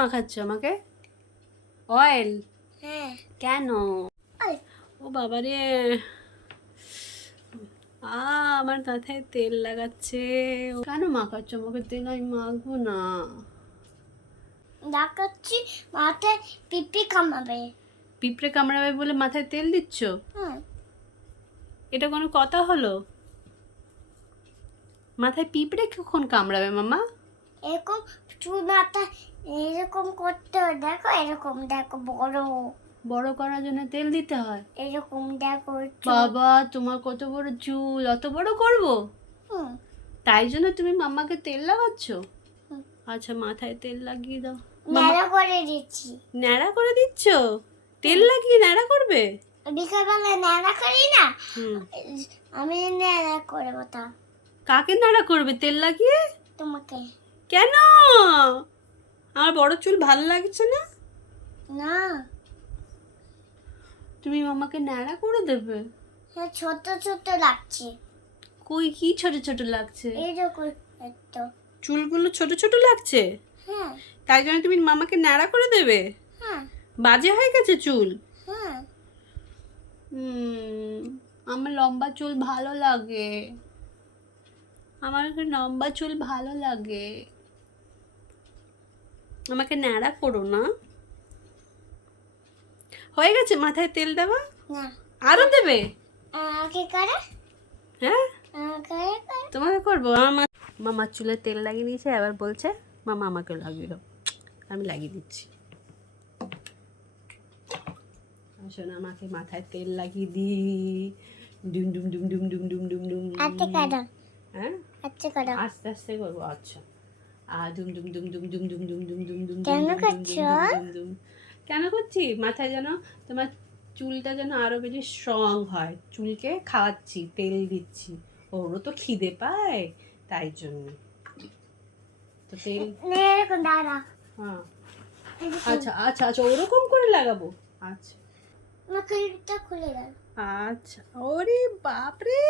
মাখাচ্ছ আমাকে? অয়েল? হ্যাঁ। কেন? ও বাবা রে, আমার মাথায় তেল লাগাচ্ছে। কেন মাখাচ্ছ আমাকে তেল? আমি মাখবো না। দেখাচ্ছি মাথায় পিঁপড়ে কামড়াবে। পিঁপড়ে কামড়াবে বলে মাথায় তেল দিচ্ছ? এটা কোনো কথা হলো? মাথায় পিঁপড়ে কখন কামড়াবে মামা? এরকম চুল মাথা এরকম করতে হয়, দেখো এরকম, দেখো বড় বড় করার জন্য তেল দিতে হয়? এরকম দেখো। বাবা তোমার কত বড় চুল, অত বড় করবো? তাই জন্য তুমি মাম্মাকে তেল লাগাচ্ছ? আচ্ছা মাথায় তেল লাগিয়ে দাও। ন্যাড়া করে দিচ্ছি। ন্যাড়া করে দিচ্ছ? তেল লাগিয়ে ন্যাড়া করবে? বিকালবেলা ন্যাড়া করি না, আমি ন্যাড়া করবো। তা কাকে ন্যাড়া করবে তেল লাগিয়ে? তোমাকে। কেন? আমার বড় চুল ভালো লাগছে না? না, তুমি মামাকে ন্যাড়া করে দেবে? হ্যাঁ, ছোট ছোট লাগছে। কই কি ছোট ছোট লাগছে? এইরকম একটু চুলগুলো ছোট ছোট লাগছে? হ্যাঁ। তাই জন্য তুমি মামাকে ন্যাড়া করে দেবে? হ্যাঁ। বাজে হয়ে গেছে চুল? হ্যাঁ। আমার লম্বা চুল ভালো লাগে। আমার লম্বা চুল ভালো লাগে। আমাকে ন্যাড়া করো না। হয়ে গেছে মাথায় তেল দেওয়া? না, আরো দেবে? কি করে? হ্যাঁ, করে তোমাকে করবো। মামার চুলে তেল লাগিয়ে নিয়েছে, আবার বলছে মামা আমাকে লাগিয়ে দাও। আমি লাগিয়ে দিচ্ছি। শোনা আমাকে মাথায় তেল লাগিয়ে দি। ডুম ডুম ডুম ডুম ডুম ডুম ডুম ডুম। আচ্ছা করো। হ্যাঁ, আচ্ছা করো। আস্তে আস্তে করবো। আচ্ছা ডুম ডুম ডুম ডুম ডুম ডুম ডুম ডুম ডুম ডুম। কেন করছো? কেন করছি? মাথায় যেন তোমার চুলটা যেন আরো বেশি স্ট্রং হয়, চুলকে খাওয়াচ্ছি, তেল দিচ্ছি। ওরও তো খিদে পায়, তাই জন্য তো তেল। এরকম দাঁড়া। হ্যাঁ, আচ্ছা আচ্ছা আচ্ছা, ওরকম করে লাগাবো। আচ্ছা ক্লিপটা খুলে গেল। আচ্ছা, ওরে বাপরে,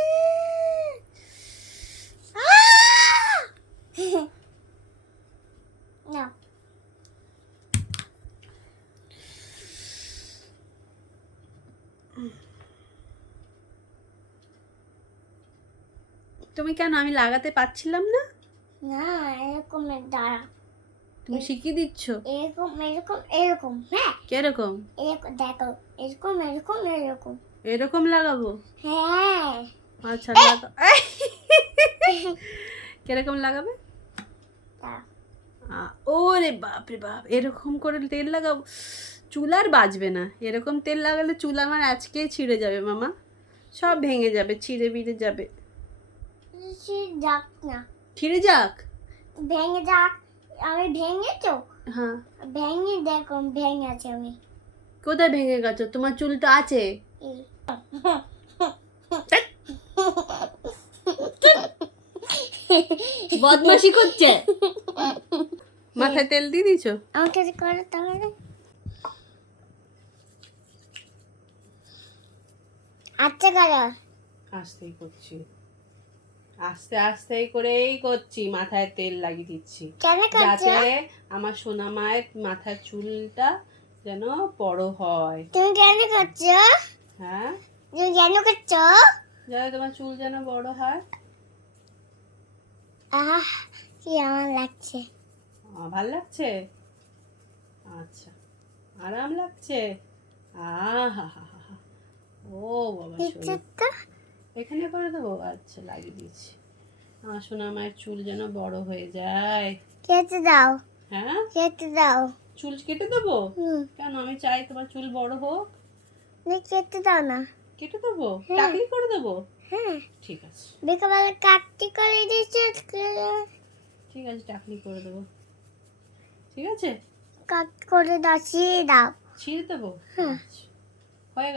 না, তুমি কেন? আমি লাগাতে পারছিলাম না। না, এরকম দাঁড়া। তুমি শিখিয়ে দিচ্ছ? এরকম এরকম এরকম। হ্যাঁ, কিরকম? এরকম দেখো, এরকম এরকম এরকম। এরকম লাগাবো? হ্যাঁ। আচ্ছা লাগা। কিরকম লাগাবে? ওরে বাপ রে বাপ, এরকম করে তেল লাগাবো? চুল আর বাঁচবে না। এরকম তেল লাগালে চুল আমার আজকেই ছিঁড়ে যাবে মামা, সব ভেঙে যাবে, ছিঁড়ে বিড়ে যাবে। যাক না, ছিঁড়ে যাক, ভেঙে যাক। আমি ভেঙে তো, হ্যাঁ ভেঙে দেখো, ভেঙে আছে। আমি কোথায় ভেঙে গেছো? তোমার চুল তো আছে। বদমাশি করছে। মাথায় তেল দিয়ে দিছো? আমাকে করে তাহলে। আচ্ছা করো। আস্তেই করছি, আস্তে আস্তে করেই করছি। মাথায় তেল লাগিয়ে দিচ্ছি যাতে আমার সোনা মায়ের মাথার চুলটা যেন বড় হয়। তুমি কেন করছো? হ্যাঁ, তুমি কেন করছো? যাতে তোমার চুল যেন বড় হয়। কি আমার লাগছে। ভাল লাগছে? আচ্ছা, আরাম লাগছে। ও বাবা, এখানে করে দেবো? আচ্ছা লাগিয়ে দিচ্ছি। আমার সোনা মায়ের চুল যেন বড় হয়ে যায়। কেটে দাও। হ্যাঁ, কেটে দাও। চুল কেটে দেবো? কেন? আমি চাই তোমার চুল বড় হোক। কেটে দাও না। কেটে দেবো? টাকলি করে দেবো? হ্যাঁ, ঠিক আছে। বিকালে কাটটি করে দিয়েছে। ঠিক আছে, টাকলি করে দেবো। ঠিক আছে, কাট করে দাও, ছিঁড়ে দাও। ছিঁড়ে দেবো? হয়ে গেছে।